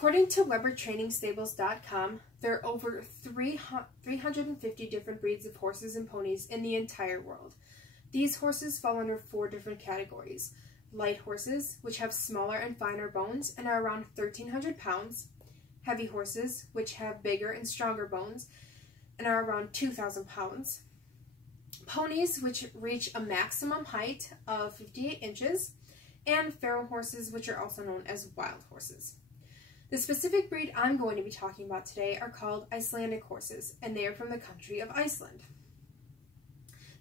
According to WeberTrainingstables.com, there are over 350 different breeds of horses and ponies in the entire world. These horses fall under 4 different categories. Light horses, which have smaller and finer bones and are around 1,300 pounds. Heavy horses, which have bigger and stronger bones and are around 2,000 pounds. Ponies, which reach a maximum height of 58 inches. And feral horses, which are also known as wild horses. The specific breed I'm going to be talking about today are called Icelandic horses, and they are from the country of Iceland.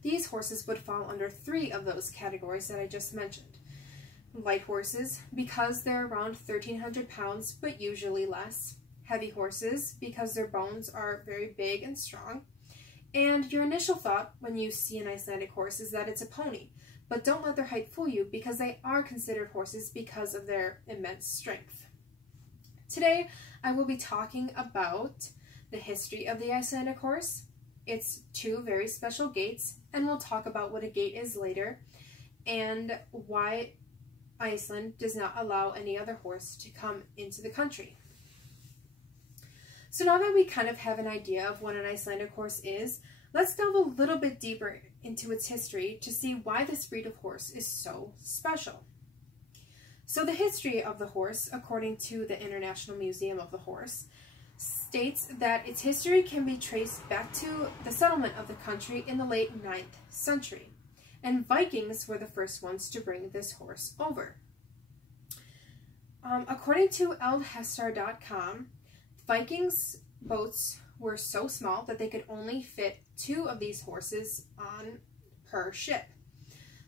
These horses would fall under 3 of those categories that I just mentioned. Light horses, because they're around 1,300 pounds, but usually less. Heavy horses, because their bones are very big and strong. And your initial thought when you see an Icelandic horse is that it's a pony, but don't let their height fool you because they are considered horses because of their immense strength. Today, I will be talking about the history of the Icelandic horse, its 2 very special gaits, and we'll talk about what a gait is later, and why Iceland does not allow any other horse to come into the country. So now that we kind of have an idea of what an Icelandic horse is, let's delve a little bit deeper into its history to see why this breed of horse is so special. So the history of the horse, according to the International Museum of the Horse, states that its history can be traced back to the settlement of the country in the late 9th century, and Vikings were the first ones to bring this horse over. According to eldhestar.com, Vikings boats were so small that they could only fit 2 of these horses on per ship.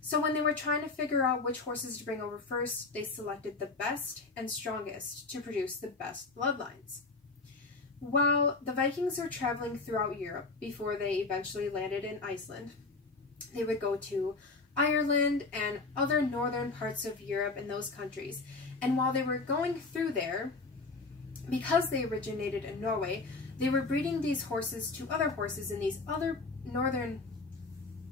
So when they were trying to figure out which horses to bring over first, they selected the best and strongest to produce the best bloodlines. While the Vikings were traveling throughout Europe before they eventually landed in Iceland, they would go to Ireland and other northern parts of Europe and those countries. And while they were going through there, because they originated in Norway, they were breeding these horses to other horses in these other northern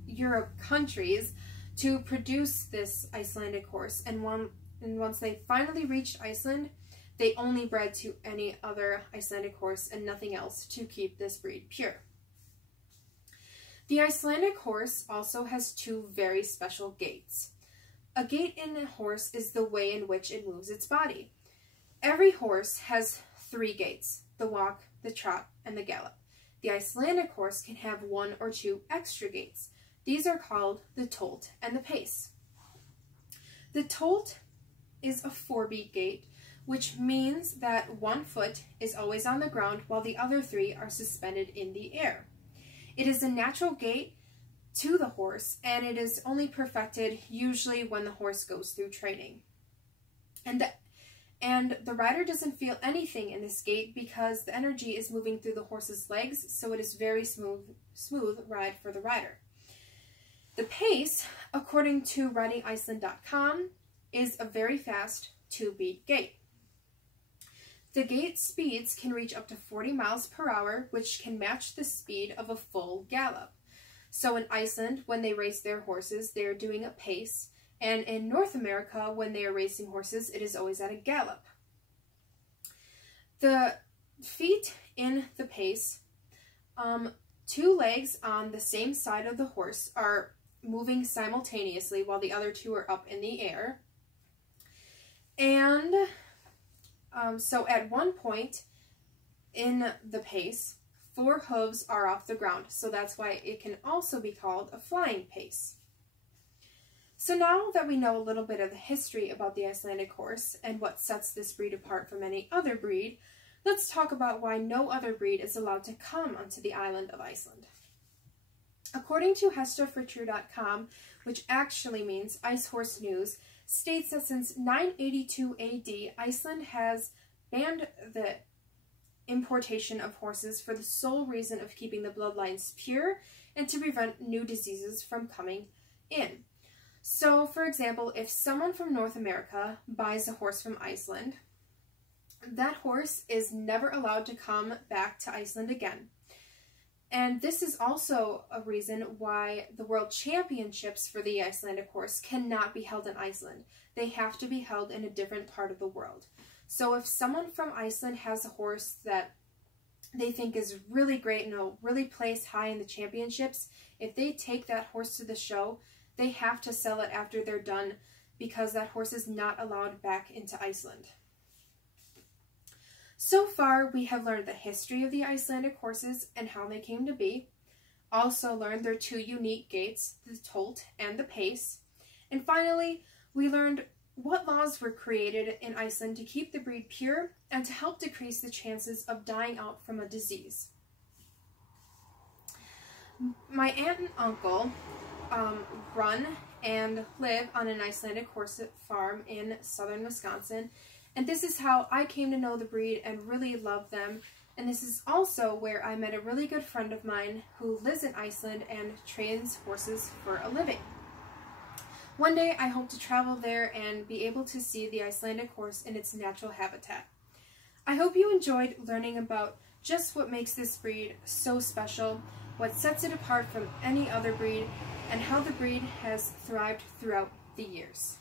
Europe countries to produce this Icelandic horse. And once they finally reached Iceland, they only bred to any other Icelandic horse and nothing else to keep this breed pure. The Icelandic horse also has 2 very special gaits. A gait in a horse is the way in which it moves its body. Every horse has 3 gaits: the walk, the trot, and the gallop. The Icelandic horse can have 1 or 2 extra gaits. These are called the tolt and the pace. The tolt is a 4-beat gait, which means that 1 foot is always on the ground while the other 3 are suspended in the air. It is a natural gait to the horse, and it is only perfected usually when the horse goes through training. And the rider doesn't feel anything in this gait because the energy is moving through the horse's legs, so it is very smooth ride for the rider. The pace, according to ridingiceland.com, is a very fast 2-beat gait. The gait speeds can reach up to 40 miles per hour, which can match the speed of a full gallop. So in Iceland, when they race their horses, they are doing a pace, and in North America, when they are racing horses, it is always at a gallop. The feet in the pace, 2 legs on the same side of the horse are moving simultaneously while the other 2 are up in the air. And so at one point in the pace, 4 hooves are off the ground, so that's why it can also be called a flying pace. So now that we know a little bit of the history about the Icelandic horse and what sets this breed apart from any other breed, let's talk about why no other breed is allowed to come onto the island of Iceland. According to HestaForTrue.com, which actually means Ice Horse News, states that since 982 AD, Iceland has banned the importation of horses for the sole reason of keeping the bloodlines pure and to prevent new diseases from coming in. So, for example, if someone from North America buys a horse from Iceland, that horse is never allowed to come back to Iceland again. And this is also a reason why the World Championships for the Icelandic horse cannot be held in Iceland. They have to be held in a different part of the world. So if someone from Iceland has a horse that they think is really great and will really place high in the championships, if they take that horse to the show, they have to sell it after they're done because that horse is not allowed back into Iceland. So far, we have learned the history of the Icelandic horses and how they came to be. Also learned their two unique gaits, the Tolt and the Pace. And finally, we learned what laws were created in Iceland to keep the breed pure and to help decrease the chances of dying out from a disease. My aunt and uncle run and live on an Icelandic horse farm in southern Wisconsin, and this is how I came to know the breed and really love them. And this is also where I met a really good friend of mine who lives in Iceland and trains horses for a living. One day I hope to travel there and be able to see the Icelandic horse in its natural habitat. I hope you enjoyed learning about just what makes this breed so special, what sets it apart from any other breed, and how the breed has thrived throughout the years.